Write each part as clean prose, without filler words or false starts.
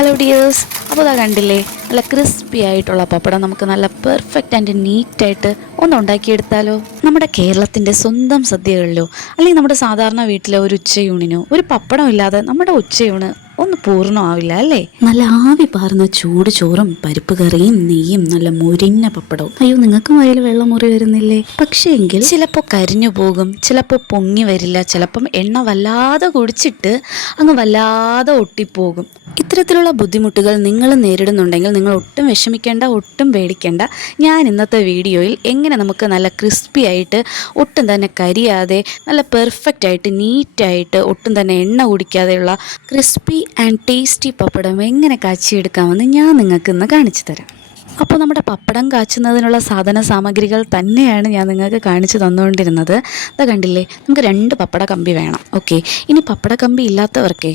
Hello dears, അപ്പോൾ ഇതാ കണ്ടില്ലേ, നല്ല ക്രിസ്പി ആയിട്ടുള്ള പപ്പടം നമുക്ക് നല്ല പെർഫെക്റ്റ് ആൻഡ് നീറ്റായിട്ട് ഒന്ന് ഉണ്ടാക്കിയെടുത്താലോ. നമ്മുടെ കേരളത്തിൻ്റെ സ്വന്തം സദ്യകളിലോ അല്ലെങ്കിൽ നമ്മുടെ സാധാരണ വീട്ടിലെ ഒരു ഉച്ചയൂണിനോ ഒരു പപ്പടം ഇല്ലാതെ നമ്മുടെ ഉച്ചയൂണ് ഒന്ന് പൂർണ്ണമാവില്ല അല്ലേ. നല്ല ആവി പാർന്ന ചൂട് ചോറും പരിപ്പ് കറിയും നെയ്യും നല്ല മുരിഞ്ഞ പപ്പടവും. അയ്യോ, നിങ്ങൾക്കും വയൽ വെള്ളം മുറി വരുന്നില്ലേ? പക്ഷേ എങ്കിൽ ചിലപ്പോൾ കരിഞ്ഞു പോകും, ചിലപ്പോൾ പൊങ്ങി വരില്ല, ചിലപ്പം എണ്ണ വല്ലാതെ കുടിച്ചിട്ട് അങ്ങ് വല്ലാതെ ഒട്ടിപ്പോകും. ഇത്തരത്തിലുള്ള ബുദ്ധിമുട്ടുകൾ നിങ്ങൾ നേരിടുന്നുണ്ടെങ്കിൽ നിങ്ങൾ ഒട്ടും വിഷമിക്കേണ്ട, ഒട്ടും പേടിക്കേണ്ട. ഞാൻ ഇന്നത്തെ വീഡിയോയിൽ എങ്ങനെ നമുക്ക് നല്ല ക്രിസ്പി ആയിട്ട് ഒട്ടും തന്നെ കരിയാതെ നല്ല പെർഫെക്റ്റ് ആയിട്ട് നീറ്റായിട്ട് ഒട്ടും തന്നെ എണ്ണ കുടിക്കാതെയുള്ള ക്രിസ്പി ആൻഡ് ടേസ്റ്റി പപ്പടം എങ്ങനെ കാച്ചിയെടുക്കാമെന്ന് ഞാൻ നിങ്ങൾക്ക് ഇന്ന് കാണിച്ചു തരാം. അപ്പോൾ നമ്മുടെ പപ്പടം കാച്ചുന്നതിനുള്ള സാധന സാമഗ്രികൾ തന്നെയാണ് ഞാൻ നിങ്ങൾക്ക് കാണിച്ചു തന്നുകൊണ്ടിരുന്നത്. അത് കണ്ടില്ലേ, നമുക്ക് 2 പപ്പട കമ്പി വേണം. ഓക്കെ, ഇനി പപ്പട കമ്പി ഇല്ലാത്തവർക്കേ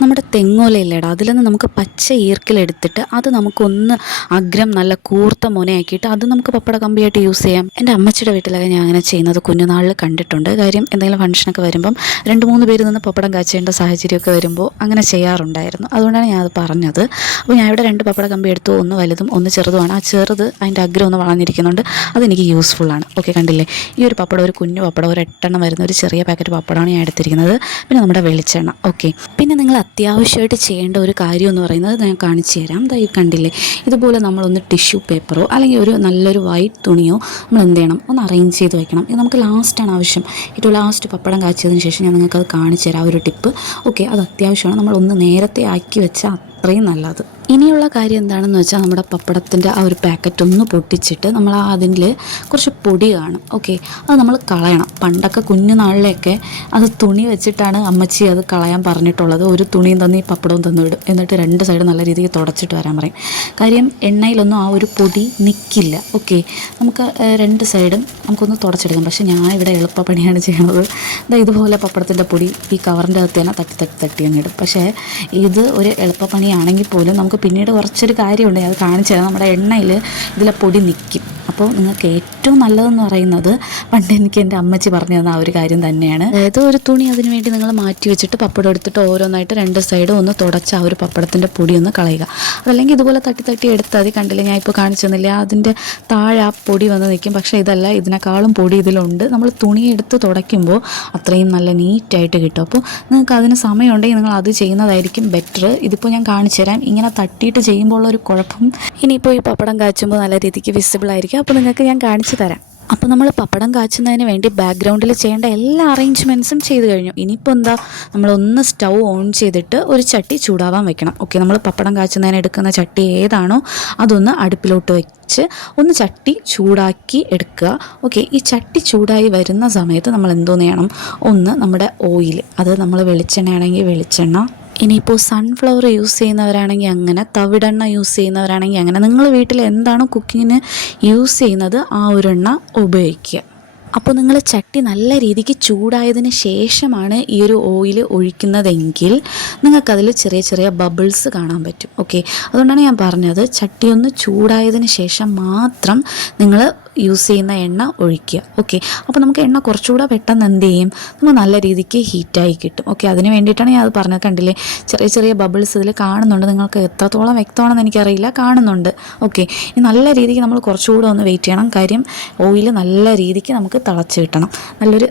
നമ്മുടെ തെങ്ങോലയില്ലേടാ, അതിൽ നിന്ന് നമുക്ക് പച്ച ഈർക്കിലെടുത്തിട്ട് അത് നമുക്കൊന്ന് അഗ്രം നല്ല കൂർത്ത മുനയാക്കിയിട്ട് അത് നമുക്ക് പപ്പട കമ്പിയായിട്ട് യൂസ് ചെയ്യാം. എൻ്റെ അമ്മച്ചിയുടെ വീട്ടിലൊക്കെ ഞാൻ അങ്ങനെ ചെയ്യുന്നത് കുഞ്ഞുനാളിൽ കണ്ടിട്ടുണ്ട്. കാര്യം എന്തെങ്കിലും ഫംഗ്ഷനൊക്കെ വരുമ്പം 2-3 പേര് നിന്ന് പപ്പടം കാച്ചേണ്ട സാഹചര്യമൊക്കെ വരുമ്പോൾ അങ്ങനെ ചെയ്യാറുണ്ടായിരുന്നു. അതുകൊണ്ടാണ് ഞാൻ അത് പറഞ്ഞത്. അപ്പോൾ ഞാൻ ഇവിടെ 2 പപ്പട കമ്പി എടുത്തു. ഒന്ന് വലുതും ഒന്ന് ചെറുതുമാണ്. ആ ചെറുത് അതിൻ്റെ അഗ്രം ഒന്ന് വളഞ്ഞിരിക്കുന്നുണ്ട്, അതെനിക്ക് യൂസ്ഫുള്ളാണ്. ഓക്കെ, കണ്ടില്ലേ, ഈ ഒരു പപ്പടം ഒരു കുഞ്ഞു പപ്പടം, ഒരു 8 എണ്ണം വരുന്ന ഒരു ചെറിയ പാക്കറ്റ് പപ്പടമാണ് ഞാൻ എടുത്തിരിക്കുന്നത്. പിന്നെ നമ്മുടെ വെളിച്ചെണ്ണ. ഓക്കെ, പിന്നെ നിങ്ങൾ അത്യാവശ്യമായിട്ട് ചെയ്യേണ്ട ഒരു കാര്യം എന്ന് പറയുന്നത് ഞാൻ കാണിച്ചു തരാം. ഈ കണ്ടില്ലേ, ഇതുപോലെ നമ്മളൊന്ന് ടിഷ്യൂ പേപ്പറോ അല്ലെങ്കിൽ ഒരു നല്ലൊരു വൈറ്റ് തുണിയോ നമ്മൾ എന്ത് ചെയ്യണം, ഒന്ന് അറേഞ്ച് ചെയ്ത് വെക്കണം. ഇത് നമുക്ക് ലാസ്റ്റാണ് ആവശ്യം. ഏറ്റവും ലാസ്റ്റ് പപ്പടം കാച്ചിയതിന് ശേഷം ഞാൻ നിങ്ങൾക്കത് കാണിച്ചു തരാം, ഒരു ടിപ്പ്. ഓക്കെ, അത് അത്യാവശ്യമാണ്. നമ്മളൊന്ന് നേരത്തെ ആക്കി വെച്ചാൽ അത്രയും നല്ലത്. ഇനിയുള്ള കാര്യം എന്താണെന്ന് വെച്ചാൽ നമ്മുടെ പപ്പടത്തിൻ്റെ ആ ഒരു പാക്കറ്റ് ഒന്ന് പൊട്ടിച്ചിട്ട് നമ്മൾ അതിൽ കുറച്ച് പൊടി കാണും. ഓക്കെ, അത് നമ്മൾ കളയണം. പണ്ടൊക്കെ കുഞ്ഞുനാളിലൊക്കെ അത് തുണി വെച്ചിട്ടാണ് അമ്മച്ചി അത് കളയാൻ പറഞ്ഞിട്ടുള്ളത്. ഒരു തുണിയും തന്ന് ഈ പപ്പടവും തന്നു വിടും, എന്നിട്ട് 2 സൈഡ് നല്ല രീതിക്ക് തുടച്ചിട്ട് വരാൻ പറയും. കാര്യം എണ്ണയിലൊന്നും ആ ഒരു പൊടി നിൽക്കില്ല. ഓക്കെ, നമുക്ക് 2 സൈഡും നമുക്കൊന്ന് തുടച്ചെടുക്കാം. പക്ഷേ ഞാൻ ഇവിടെ എളുപ്പപ്പണിയാണ് ചെയ്യണത്. ഇതുപോലെ പപ്പടത്തിൻ്റെ പൊടി ഈ കവറിൻ്റെ അകത്ത് തന്നെ തട്ടി അങ്ങിടും. പക്ഷേ ഇത് ഒരു എളുപ്പപ്പണിയാണെങ്കിൽ പോലും നമുക്ക് പിന്നീട് കുറച്ചൊരു കാര്യമുണ്ട്, അത് കാണിച്ചു തരാം. നമ്മുടെ എണ്ണയിൽ ഇതിലെ പൊടി നിൽക്കും. അപ്പോൾ നിങ്ങൾക്ക് ഏറ്റവും നല്ലതെന്ന് പറയുന്നത് പണ്ട് എനിക്ക് എൻ്റെ അമ്മച്ചി പറഞ്ഞു തന്ന ആ ഒരു കാര്യം തന്നെയാണ്. അതായത് ഒരു തുണി അതിന് വേണ്ടി നിങ്ങൾ മാറ്റി വെച്ചിട്ട് പപ്പടം എടുത്തിട്ട് ഓരോന്നായിട്ട് 2 സൈഡും ഒന്ന് തുടച്ച് ആ ഒരു പപ്പടത്തിൻ്റെ പൊടി ഒന്ന് കളയുക. അതല്ലെങ്കിൽ ഇതുപോലെ തട്ടി എടുത്താൽ മതി. കണ്ടില്ലേ, ഞാൻ ഇപ്പോൾ കാണിച്ചു തന്നില്ല, അതിൻ്റെ താഴെ ആ പൊടി വന്ന് നിൽക്കും. പക്ഷേ ഇതല്ല, ഇതിനേക്കാളും പൊടി ഇതിലുണ്ട്. നമ്മൾ തുണി എടുത്ത് തുടയ്ക്കുമ്പോൾ അത്രയും നല്ല നീറ്റായിട്ട് കിട്ടും. അപ്പോൾ നിങ്ങൾക്ക് അതിന് സമയമുണ്ടെങ്കിൽ നിങ്ങൾ അത് ചെയ്യുന്നതായിരിക്കും ബെറ്റർ. ഇതിപ്പോൾ ഞാൻ കാണിച്ചു തരാം. ഇങ്ങനെ തട്ടിയിട്ട് ചെയ്യുമ്പോൾ ഉള്ളൊരു കുഴപ്പം, ഇനിയിപ്പോൾ ഈ പപ്പടം കാച്ചുമ്പോൾ നല്ല രീതിക്ക് വിസിബിൾ ആയിരിക്കും. അപ്പോൾ നിങ്ങൾക്ക് ഞാൻ കാണിച്ചു തരാം. അപ്പോൾ നമ്മൾ പപ്പടം കാച്ചുന്നതിന് വേണ്ടി ബാക്ക്ഗ്രൗണ്ടിൽ ചെയ്യേണ്ട എല്ലാ അറേഞ്ച്മെൻറ്റ്സും ചെയ്ത് കഴിഞ്ഞു. ഇനിയിപ്പോൾ എന്താ, നമ്മളൊന്ന് സ്റ്റൗ ഓൺ ചെയ്തിട്ട് ഒരു ചട്ടി ചൂടാവാൻ വെക്കണം. ഓക്കെ, നമ്മൾ പപ്പടം കാച്ചുന്നതിന് എടുക്കുന്ന ചട്ടി ഏതാണോ അതൊന്ന് അടുപ്പിലോട്ട് വെച്ച് ഒന്ന് ചട്ടി ചൂടാക്കി എടുക്കുക. ഓക്കെ, ഈ ചട്ടി ചൂടായി വരുന്ന സമയത്ത് നമ്മൾ എന്തോന്ന് ചെയ്യണം, ഒന്ന് നമ്മുടെ ഓയിൽ, അത് നമ്മൾ വെളിച്ചെണ്ണയാണെങ്കിൽ വെളിച്ചെണ്ണ, ഇനിയിപ്പോൾ സൺഫ്ലവർ യൂസ് ചെയ്യുന്നവരാണെങ്കിൽ അങ്ങനെ, തവിടെണ്ണ യൂസ് ചെയ്യുന്നവരാണെങ്കിൽ അങ്ങനെ, നിങ്ങൾ വീട്ടിൽ എന്താണോ കുക്കിങ്ങിന് യൂസ് ചെയ്യുന്നത് ആ ഒരു എണ്ണ ഉപയോഗിക്കുക. അപ്പോൾ നിങ്ങൾ ചട്ടി നല്ല രീതിക്ക് ചൂടായതിന് ശേഷമാണ് ഈ ഒരു ഓയിൽ ഒഴിക്കുന്നതെങ്കിൽ നിങ്ങൾക്കതിൽ ചെറിയ ചെറിയ ബബിൾസ് കാണാൻ പറ്റും. ഓക്കെ, അതുകൊണ്ടാണ് ഞാൻ പറഞ്ഞത് ചട്ടി ഒന്ന് ചൂടായതിന് ശേഷം മാത്രം നിങ്ങൾ യൂസ് ചെയ്യുന്ന എണ്ണ ഒഴിക്കുക. ഓക്കെ, അപ്പോൾ നമുക്ക് എണ്ണ കുറച്ചുകൂടെ പെട്ടെന്ന് എന്ത് ചെയ്യും, നമുക്ക് നല്ല രീതിക്ക് ഹീറ്റായി കിട്ടും. ഓക്കെ, അതിന് വേണ്ടിയിട്ടാണ് ഞാൻ അത് പറഞ്ഞത്. കണ്ടില്ലേ, ചെറിയ ചെറിയ ബബിൾസ് ഇതിൽ കാണുന്നുണ്ട്. നിങ്ങൾക്ക് എത്രത്തോളം വ്യക്തമാണെന്ന് എനിക്കറിയില്ല, കാണുന്നുണ്ട്. ഓക്കെ, ഇനി നല്ല രീതിക്ക് നമ്മൾ കുറച്ചുകൂടെ ഒന്ന് വെയിറ്റ് ചെയ്യണം. കാര്യം ഓയിൽ നല്ല രീതിക്ക് നമുക്ക് തിളച്ച് കിട്ടണം,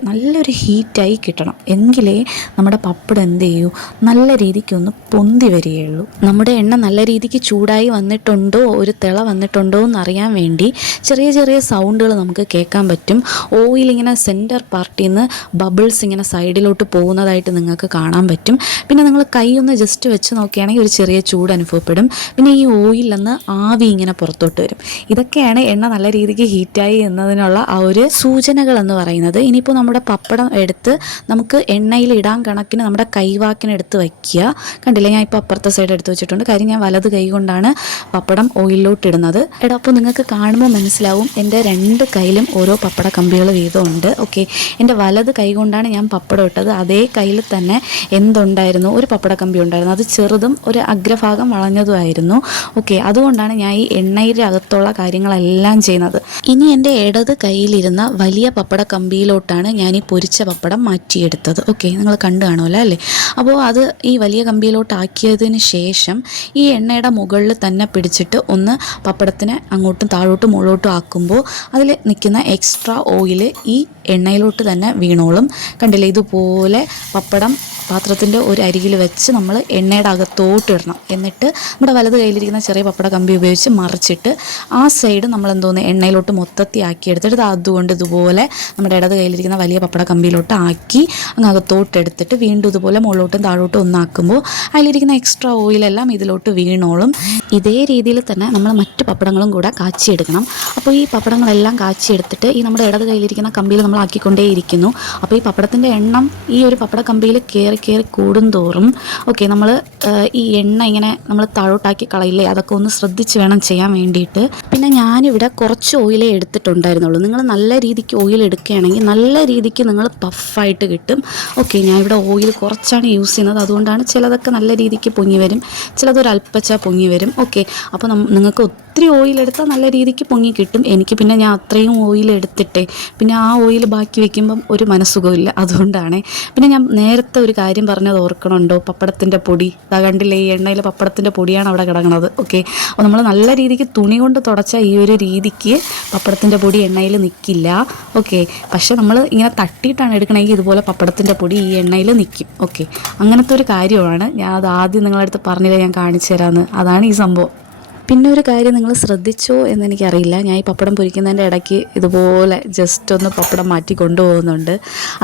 നല്ലൊരു ഹീറ്റായി കിട്ടണം. എങ്കിലേ നമ്മുടെ പപ്പടം എന്ത് ചെയ്യൂ, നല്ല രീതിക്ക് ഒന്ന് പൊന്തി വരികയുള്ളൂ. നമ്മുടെ എണ്ണ നല്ല രീതിക്ക് ചൂടായി വന്നിട്ടുണ്ടോ, ഒരു തിള വന്നിട്ടുണ്ടോ എന്നറിയാൻ വേണ്ടി ചെറിയ ചെറിയ സൗണ്ടുകൾ നമുക്ക് കേൾക്കാൻ പറ്റും. ഓയിൽ ഇങ്ങനെ സെൻറ്റർ പാർട്ടിൽ നിന്ന് ബബിൾസ് ഇങ്ങനെ സൈഡിലോട്ട് പോകുന്നതായിട്ട് നിങ്ങൾക്ക് കാണാൻ പറ്റും. പിന്നെ നിങ്ങൾ കൈ ഒന്ന് ജസ്റ്റ് വെച്ച് നോക്കുകയാണെങ്കിൽ ഒരു ചെറിയ ചൂട് അനുഭവപ്പെടും. പിന്നെ ഈ ഓയിലിൽ നിന്ന് ആവി ഇങ്ങനെ പുറത്തോട്ട് വരും. ഇതൊക്കെയാണ് എണ്ണ നല്ല രീതിക്ക് ഹീറ്റായി എന്നതിനുള്ള ആ ഒരു സൂചനകൾ എന്ന് പറയുന്നത്. ഇനിയിപ്പോൾ നമ്മുടെ പപ്പടം എടുത്ത് നമുക്ക് എണ്ണയിൽ ഇടാൻ കണക്കിന് നമ്മുടെ കൈവാക്കിന് എടുത്ത് വയ്ക്കുക. കണ്ടില്ലേ, ഞാൻ ഇപ്പോൾ അപ്പുറത്തെ സൈഡ് എടുത്ത് വെച്ചിട്ടുണ്ട്. കാര്യം ഞാൻ വലത് കൈ കൊണ്ടാണ് പപ്പടം ഓയിലിലോട്ട് ഇടുന്നത്. അപ്പോൾ നിങ്ങൾക്ക് കാണുമ്പോൾ മനസ്സിലാവും എൻ്റെ 2 കൈയിലും ഓരോ പപ്പട കമ്പികൾ വീതമുണ്ട്. ഓക്കെ, എൻ്റെ വലത് കൈ കൊണ്ടാണ് ഞാൻ പപ്പടം ഇട്ടത്. അതേ കയ്യിൽ തന്നെ എന്തുണ്ടായിരുന്നു, ഒരു പപ്പട കമ്പി ഉണ്ടായിരുന്നു. അത് ചെറുതും ഒരു അഗ്രഭാഗം വളഞ്ഞതുമായിരുന്നു. ഓക്കെ, അതുകൊണ്ടാണ് ഞാൻ ഈ എണ്ണയുടെ അകത്തുള്ള കാര്യങ്ങളെല്ലാം ചെയ്യുന്നത്. ഇനി എൻ്റെ ഇടത് കയ്യിലിരുന്ന വലിയ വലിയ പപ്പട കമ്പിയിലോട്ടാണ് ഞാൻ ഈ പൊരിച്ച പപ്പടം മാറ്റിയെടുത്തത്. ഓക്കെ, നിങ്ങൾ കണ്ടു കാണുമല്ലോ അല്ലേ? അപ്പോൾ അത് ഈ വലിയ കമ്പിയിലോട്ടാക്കിയതിന് ശേഷം ഈ എണ്ണയുടെ മുകളിൽ തന്നെ പിടിച്ചിട്ട് ഒന്ന് പപ്പടത്തിനെ അങ്ങോട്ടും താഴോട്ടും മുകളിലോട്ടും ആക്കുമ്പോൾ അതിൽ നിൽക്കുന്ന എക്സ്ട്രാ ഓയിൽ ഈ എണ്ണയിലോട്ട് തന്നെ വീണോളും. കണ്ടില്ലേ, ഇതുപോലെ പപ്പടം പാത്രത്തിൻ്റെ ഒരു അരികിൽ വെച്ച് നമ്മൾ എണ്ണയുടെ അകത്തോട്ടിടണം. എന്നിട്ട് നമ്മുടെ വലത് കയ്യിലിരിക്കുന്ന ചെറിയ പപ്പട കമ്പി ഉപയോഗിച്ച് മറിച്ചിട്ട് ആ സൈഡ് നമ്മൾ എണ്ണയിലോട്ട് മൊത്തത്തിൽ ആക്കിയെടുത്തിട്ട് അതുകൊണ്ട് ഇതുപോലെ നമ്മുടെ ഇടത് കയ്യിലിരിക്കുന്ന വലിയ പപ്പട കമ്പിയിലോട്ട് ആക്കി അങ്ങ് അകത്തോട്ടെടുത്തിട്ട് വീണ്ടും ഇതുപോലെ മുകളിലോട്ടും താഴോട്ടും ഒന്നാക്കുമ്പോൾ അതിലിരിക്കുന്ന എക്സ്ട്രാ ഓയിലെല്ലാം ഇതിലോട്ട് വീണോളും. ഇതേ രീതിയിൽ തന്നെ നമ്മൾ മറ്റ് പപ്പടങ്ങളും കൂടെ കാച്ചിയെടുക്കണം. അപ്പോൾ ഈ പപ്പടങ്ങളെല്ലാം കാച്ചിയെടുത്തിട്ട് ഈ നമ്മുടെ ഇടത് കയ്യിലിരിക്കുന്ന കമ്പിയിൽ നമ്മൾ ആക്കിക്കൊണ്ടേയിരിക്കുന്നു. അപ്പോൾ ഈ പപ്പടത്തിൻ്റെ എണ്ണം ഈ ഒരു പപ്പട കമ്പിയിൽ കയറി കൂടുന്തോറും നമ്മൾ ഈ എണ്ണ ഇങ്ങനെ നമ്മൾ താഴോട്ടാക്കി കളയില്ലേ, അതൊക്കെ ഒന്ന് ശ്രദ്ധിച്ച് വേണം ചെയ്യാൻ വേണ്ടിയിട്ട്. പിന്നെ ഞാനിവിടെ കുറച്ച് ഓയിലേ എടുത്തിട്ടുണ്ടായിരുന്നുള്ളൂ. നിങ്ങൾ നല്ല രീതിക്ക് ഓയിൽ എടുക്കുകയാണെങ്കിൽ നല്ല രീതിക്ക് നിങ്ങൾ പഫായിട്ട് കിട്ടും. ഞാൻ ഇവിടെ ഓയിൽ കുറച്ചാണ് യൂസ് ചെയ്യുന്നത്, അതുകൊണ്ടാണ് ചിലതൊക്കെ നല്ല രീതിക്ക് പൊങ്ങി വരും, ചിലതൊരൽപ്പച്ച പൊങ്ങി വരും. അപ്പോൾ നിങ്ങൾക്ക് ഒത്തിരി ഓയിലെടുത്താൽ നല്ല രീതിക്ക് പൊങ്ങി കിട്ടും. എനിക്ക് പിന്നെ ഞാൻ അത്രയും ഓയിൽ എടുത്തിട്ടേ പിന്നെ ആ ഓയിൽ ബാക്കി വെക്കുമ്പം ഒരു മനസ്സുഖമില്ല, അതുകൊണ്ടാണ്. പിന്നെ ഞാൻ നേരത്തെ ഒരു കാര്യം പറഞ്ഞത് ഓർക്കണുണ്ടോ? പപ്പടത്തിൻ്റെ പൊടി കണ്ടില്ലേ, ഈ എണ്ണയിൽ പപ്പടത്തിൻ്റെ പൊടിയാണ് അവിടെ കിടക്കുന്നത്. അപ്പോൾ നമ്മൾ നല്ല രീതിക്ക് തുണി കൊണ്ട് തുടച്ചാൽ ഈ ഒരു രീതിക്ക് പപ്പടത്തിൻ്റെ പൊടി എണ്ണയിൽ നിൽക്കില്ല. പക്ഷെ നമ്മൾ ഇങ്ങനെ തട്ടിയിട്ടാണ് എടുക്കണമെങ്കിൽ ഇതുപോലെ പപ്പടത്തിൻ്റെ പൊടി ഈ എണ്ണയിൽ നിൽക്കും. അങ്ങനത്തെ ഒരു കാര്യമാണ്. ഞാൻ അത് ആദ്യം നിങ്ങളടുത്ത് പറഞ്ഞില്ല, ഞാൻ കാണിച്ചു തരാമെന്ന്. അതാണ് ഈ സംഭവം. പിന്നെ ഒരു കാര്യം നിങ്ങൾ ശ്രദ്ധിച്ചോ എന്നെനിക്കറിയില്ല, ഞാൻ ഈ പപ്പടം പൊരിക്കുന്നതിൻ്റെ ഇടയ്ക്ക് ഇതുപോലെ ജസ്റ്റ് ഒന്ന് പപ്പടം മാറ്റി കൊണ്ടുപോകുന്നുണ്ട്.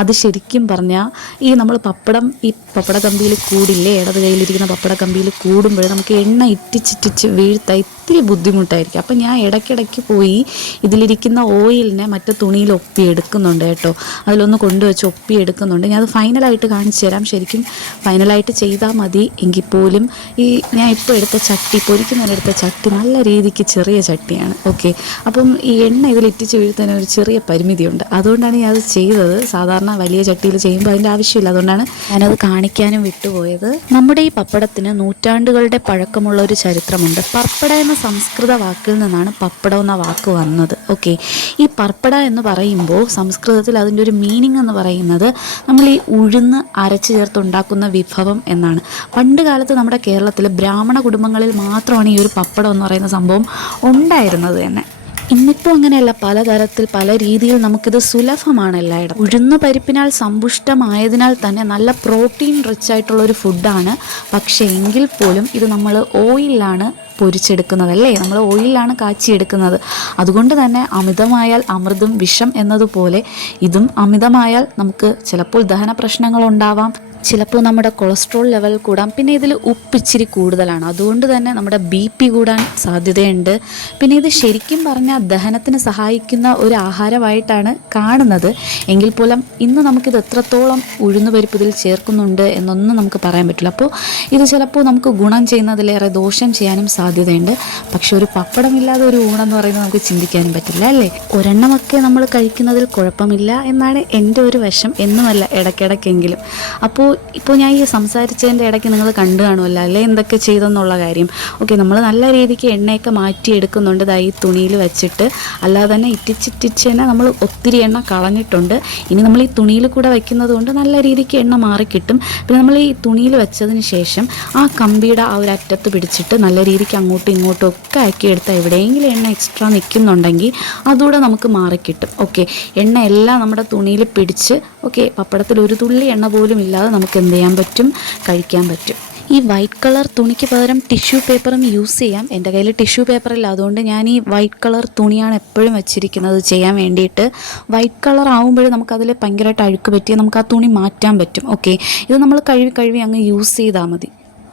അത് ശരിക്കും പറഞ്ഞാൽ ഈ നമ്മൾ പപ്പടം ഈ പപ്പട കമ്പിയിൽ കൂടില്ലേ, ഇടത് കയ്യിലിരിക്കുന്ന പപ്പട കമ്പിയിൽ കൂടുമ്പോൾ നമുക്ക് എണ്ണ ഇറ്റിച്ചിട്ടിച്ച് വീഴ്ത്താൻ ഇത്തിരി ബുദ്ധിമുട്ടായിരിക്കും. അപ്പം ഞാൻ ഇടയ്ക്കിടയ്ക്ക് പോയി ഇതിലിരിക്കുന്ന ഓയിലിനെ മറ്റു തുണിയിൽ ഒപ്പിയെടുക്കുന്നുണ്ട് കേട്ടോ. അതിലൊന്ന് കൊണ്ടുവച്ച് ഒപ്പിയെടുക്കുന്നുണ്ട്. ഞാൻ അത് ഫൈനലായിട്ട് കാണിച്ചു തരാം. ശരിക്കും ഫൈനലായിട്ട് ചെയ്താൽ മതി. എങ്കിൽ പോലും ഈ ഞാൻ ഇപ്പോൾ എടുത്ത ചട്ടി, പൊരിക്കുന്നതിനെടുത്ത ചട്ടി നല്ല രീതിക്ക് ചെറിയ ചട്ടിയാണ്. അപ്പം ഈ എണ്ണ ഇതിൽ ഇറ്റിച്ച് വീഴ്ത്താൻ ഒരു ചെറിയ പരിമിതിയുണ്ട്, അതുകൊണ്ടാണ് ഞാൻ അത് ചെയ്തത്. സാധാരണ വലിയ ചട്ടിയിൽ ചെയ്യുമ്പോൾ അതിൻ്റെ ആവശ്യമില്ല, അതുകൊണ്ടാണ് ഞാനത് കാണിക്കാനും വിട്ടുപോയത്. നമ്മുടെ ഈ പപ്പടത്തിന് നൂറ്റാണ്ടുകളുടെ പഴക്കമുള്ള ഒരു ചരിത്രമുണ്ട്. പർപ്പട എന്ന സംസ്കൃത വാക്കിൽ നിന്നാണ് പപ്പടം എന്ന വാക്ക് വന്നത്. ഈ പർപ്പട എന്ന് പറയുമ്പോൾ സംസ്കൃതത്തിൽ അതിൻ്റെ ഒരു മീനിങ് എന്ന് പറയുന്നത് നമ്മൾ ഈ ഉഴുന്ന് അരച്ച് ചേർത്തുണ്ടാക്കുന്ന വിഭവം എന്നാണ്. പണ്ട് കാലത്ത് നമ്മുടെ കേരളത്തിൽ ബ്രാഹ്മണ കുടുംബങ്ങളിൽ മാത്രമാണ് ഈ ഒരു പപ്പടം എന്ന് പറയുന്ന സംഭവം ഉണ്ടായിരുന്നത് തന്നെ. ഇന്നിപ്പോൾ അങ്ങനെയല്ല, പലതരത്തിൽ പല രീതിയിൽ നമുക്കിത് സുലഭമാണ് എല്ലായിടം. ഉഴുന്ന പരിപ്പിനാൽ സമ്പുഷ്ടമായതിനാൽ തന്നെ നല്ല പ്രോട്ടീൻ റിച്ച് ആയിട്ടുള്ളൊരു ഫുഡാണ്. പക്ഷേ എങ്കിൽ പോലും ഇത് നമ്മൾ ഓയിലാണ് പൊരിച്ചെടുക്കുന്നതല്ലേ, നമ്മൾ ഓയിലാണ് കാച്ചിയെടുക്കുന്നത്. അതുകൊണ്ട് തന്നെ അമിതമായാൽ അമൃതും വിഷം എന്നതുപോലെ ഇതും അമിതമായാൽ നമുക്ക് ചിലപ്പോൾ ദഹന പ്രശ്നങ്ങളുണ്ടാവാം, ചിലപ്പോൾ നമ്മുടെ കൊളസ്ട്രോൾ ലെവൽ കൂടാം. പിന്നെ ഇതിൽ ഉപ്പ് ഇച്ചിരി കൂടുതലാണ്, അതുകൊണ്ട് തന്നെ നമ്മുടെ BP കൂടാൻ സാധ്യതയുണ്ട്. പിന്നെ ഇത് ശരിക്കും പറഞ്ഞാൽ ദഹനത്തിന് സഹായിക്കുന്ന ഒരു ആഹാരമായിട്ടാണ് കാണുന്നത്. എങ്കിൽ പോലും ഇന്ന് നമുക്കിത് എത്രത്തോളം ഉഴുന്നുപരിപ്പ് ഇതിൽ ചേർക്കുന്നുണ്ട് എന്നൊന്നും നമുക്ക് പറയാൻ പറ്റില്ല. അപ്പോൾ ഇത് ചിലപ്പോൾ നമുക്ക് ഗുണം ചെയ്യുന്നതിലേറെ ദോഷം ചെയ്യാനും സാധ്യതയുണ്ട്. പക്ഷെ ഒരു പപ്പടമില്ലാതെ ഒരു ഊണെന്ന് പറയുന്നത് നമുക്ക് ചിന്തിക്കാനും പറ്റില്ല അല്ലേ. ഒരെണ്ണമൊക്കെ നമ്മൾ കഴിക്കുന്നതിൽ കുഴപ്പമില്ല എന്നാണ് എൻ്റെ ഒരു വശം, എന്നുമല്ല ഇടയ്ക്കിടയ്ക്കെങ്കിലും. ഇപ്പോൾ ഞാൻ ഈ സംസാരിച്ചതിൻ്റെ ഇടയ്ക്ക് നിങ്ങൾ കണ്ടു കാണുമല്ലോ അല്ലേ എന്തൊക്കെ ചെയ്തെന്നുള്ള കാര്യം. നമ്മൾ നല്ല രീതിക്ക് എണ്ണയൊക്കെ മാറ്റിയെടുക്കുന്നുണ്ട് ഈ തുണിയിൽ വെച്ചിട്ട്. അല്ലാതെ തന്നെ ഇറ്റിച്ചിട്ടിച്ച് തന്നെ നമ്മൾ ഒത്തിരി എണ്ണ കളഞ്ഞിട്ടുണ്ട്. ഇനി നമ്മൾ ഈ തുണിയിൽ കൂടെ വയ്ക്കുന്നത് കൊണ്ട് നല്ല രീതിക്ക് എണ്ണ മാറിക്കിട്ടും. പിന്നെ നമ്മൾ ഈ തുണിയിൽ വെച്ചതിന് ശേഷം ആ കമ്പിയുടെ ആ ഒരു അറ്റത്ത് പിടിച്ചിട്ട് നല്ല രീതിക്ക് അങ്ങോട്ടും ഇങ്ങോട്ടും ഒക്കെ ആക്കിയെടുത്താൽ എവിടെയെങ്കിലും എണ്ണ എക്സ്ട്രാ നിൽക്കുന്നുണ്ടെങ്കിൽ അതുകൂടെ നമുക്ക് മാറിക്കിട്ടും. എണ്ണ എല്ലാം നമ്മുടെ തുണിയിൽ പിടിച്ച് പപ്പടത്തിൽ ഒരു തുള്ളി എണ്ണ പോലും ഇല്ലാതെ നമുക്ക് എന്ത് ചെയ്യാൻ പറ്റും, കഴിക്കാൻ പറ്റും. ഈ വൈറ്റ് കളർ തുണിക്ക് പകരം ടിഷ്യൂ പേപ്പറും യൂസ് ചെയ്യാം. എൻ്റെ കയ്യിൽ ടിഷ്യൂ പേപ്പറില്ല, അതുകൊണ്ട് ഞാൻ ഈ വൈറ്റ് കളർ തുണിയാണ് എപ്പോഴും വെച്ചിരിക്കുന്നത് ചെയ്യാൻ വേണ്ടിയിട്ട്. വൈറ്റ് കളർ ആകുമ്പോഴും നമുക്കതിൽ ഭയങ്കരമായിട്ട് അഴുക്ക് പറ്റി നമുക്ക് ആ തുണി മാറ്റാൻ പറ്റും. ഇത് നമ്മൾ കഴുകി അങ്ങ് യൂസ് ചെയ്താൽ മതി.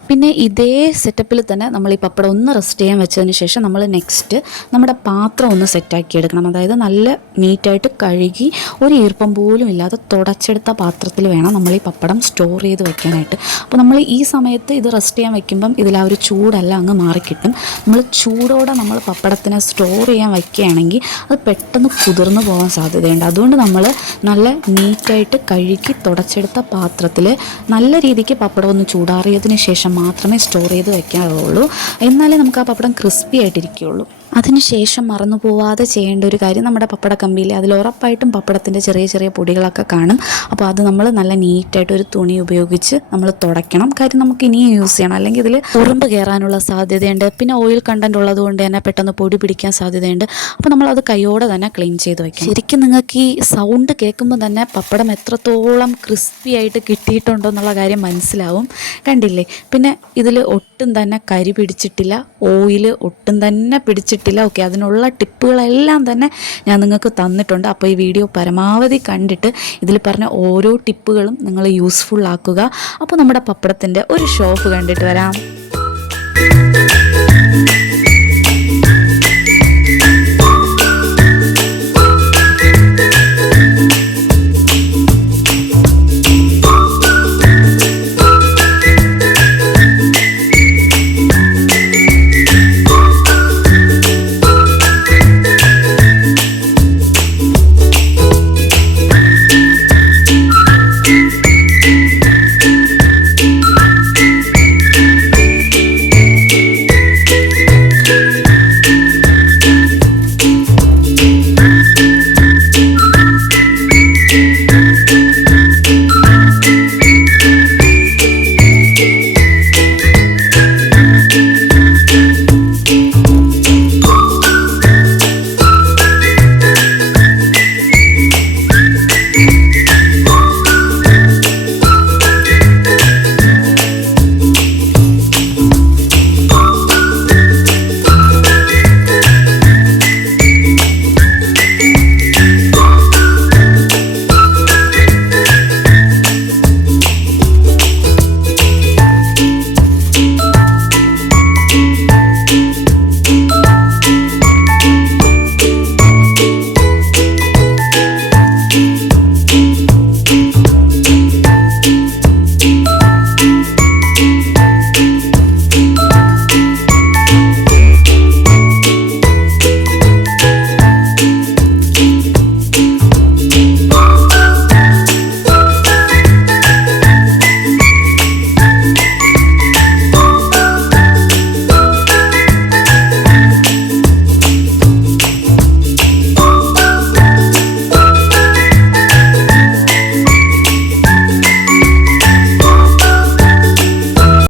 പിന്നെ ഇതേ സെറ്റപ്പിൽ തന്നെ നമ്മൾ ഈ പപ്പടം ഒന്ന് റെസ്റ്റ് ചെയ്യാൻ വെച്ചതിന് ശേഷം നമ്മൾ നെക്സ്റ്റ് നമ്മുടെ പാത്രം ഒന്ന് സെറ്റാക്കി എടുക്കണം. അതായത് നല്ല നീറ്റായിട്ട് കഴുകി ഒരു ഈർപ്പം പോലും ഇല്ലാതെ തുടച്ചെടുത്ത പാത്രത്തിൽ വേണം നമ്മൾ ഈ പപ്പടം സ്റ്റോർ ചെയ്ത് വെക്കാനായിട്ട്. അപ്പോൾ നമ്മൾ ഈ സമയത്ത് ഇത് റെസ്റ്റ് ചെയ്യാൻ വെക്കുമ്പം ഇതിൽ ആ ഒരു ചൂടെല്ലാം അങ്ങ് മാറിക്കിട്ടും. നമ്മൾ ചൂടോടെ നമ്മൾ പപ്പടത്തിനെ സ്റ്റോർ ചെയ്യാൻ വയ്ക്കുകയാണെങ്കിൽ അത് പെട്ടെന്ന് കുതിർന്നു പോകാൻ സാധ്യതയുണ്ട്. അതുകൊണ്ട് നമ്മൾ നല്ല നീറ്റായിട്ട് കഴുകി തുടച്ചെടുത്ത പാത്രത്തിൽ നല്ല രീതിക്ക് പപ്പടം ഒന്ന് ചൂടാറിയതിന് ശേഷം മാത്രമേ സ്റ്റോർ ചെയ്ത് വെക്കാറുള്ളൂ. എന്നാലേ നമുക്ക് ആ പപ്പടം ക്രിസ്പി ആയിട്ടിരിക്കുകയുള്ളൂ. അതിനുശേഷം മറന്നു പോവാതെ ചെയ്യേണ്ട ഒരു കാര്യം, നമ്മുടെ പപ്പട കമ്പിയിൽ അതിൽ ഉറപ്പായിട്ടും പപ്പടത്തിൻ്റെ ചെറിയ ചെറിയ പൊടികളൊക്കെ കാണും. അപ്പോൾ അത് നമ്മൾ നല്ല നീറ്റായിട്ട് ഒരു തുണി ഉപയോഗിച്ച് നമ്മൾ തുടയ്ക്കണം. കാര്യം നമുക്ക് ഇനിയും യൂസ് ചെയ്യണം, അല്ലെങ്കിൽ ഇതിൽ ഉറുമ്പ് കയറാനുള്ള സാധ്യതയുണ്ട്. പിന്നെ ഓയിൽ കണ്ടൻറ് ഉള്ളത് കൊണ്ട് തന്നെ പെട്ടെന്ന് പൊടി പിടിക്കാൻ സാധ്യതയുണ്ട്. അപ്പോൾ നമ്മളത് കൈയോടെ തന്നെ ക്ലീൻ ചെയ്ത് വയ്ക്കണം. ശരിക്കും നിങ്ങൾക്ക് ഈ സൗണ്ട് കേൾക്കുമ്പോൾ തന്നെ പപ്പടം എത്രത്തോളം ക്രിസ്പി ആയിട്ട് കിട്ടിയിട്ടുണ്ടോ എന്നുള്ള കാര്യം മനസ്സിലാവും. കണ്ടില്ലേ? പിന്നെ ഇതിൽ ഒട്ടും തന്നെ കരി പിടിച്ചിട്ടില്ല, ഓയിൽ ഒട്ടും തന്നെ പിടിച്ചിട്ടില്ല. ഓക്കെ, അതിനുള്ള ടിപ്പുകളെല്ലാം തന്നെ ഞാൻ നിങ്ങൾക്ക് തന്നിട്ടുണ്ട്. അപ്പോൾ ഈ വീഡിയോ പരമാവധി കണ്ടിട്ട് ഇതിൽ പറഞ്ഞ ഓരോ ടിപ്പുകളും നിങ്ങൾ യൂസ്ഫുൾ ആക്കുക. അപ്പോൾ നമ്മുടെ പപ്പടത്തിൻ്റെ ഒരു ഷോപ്പ് കണ്ടിട്ട് വരാം.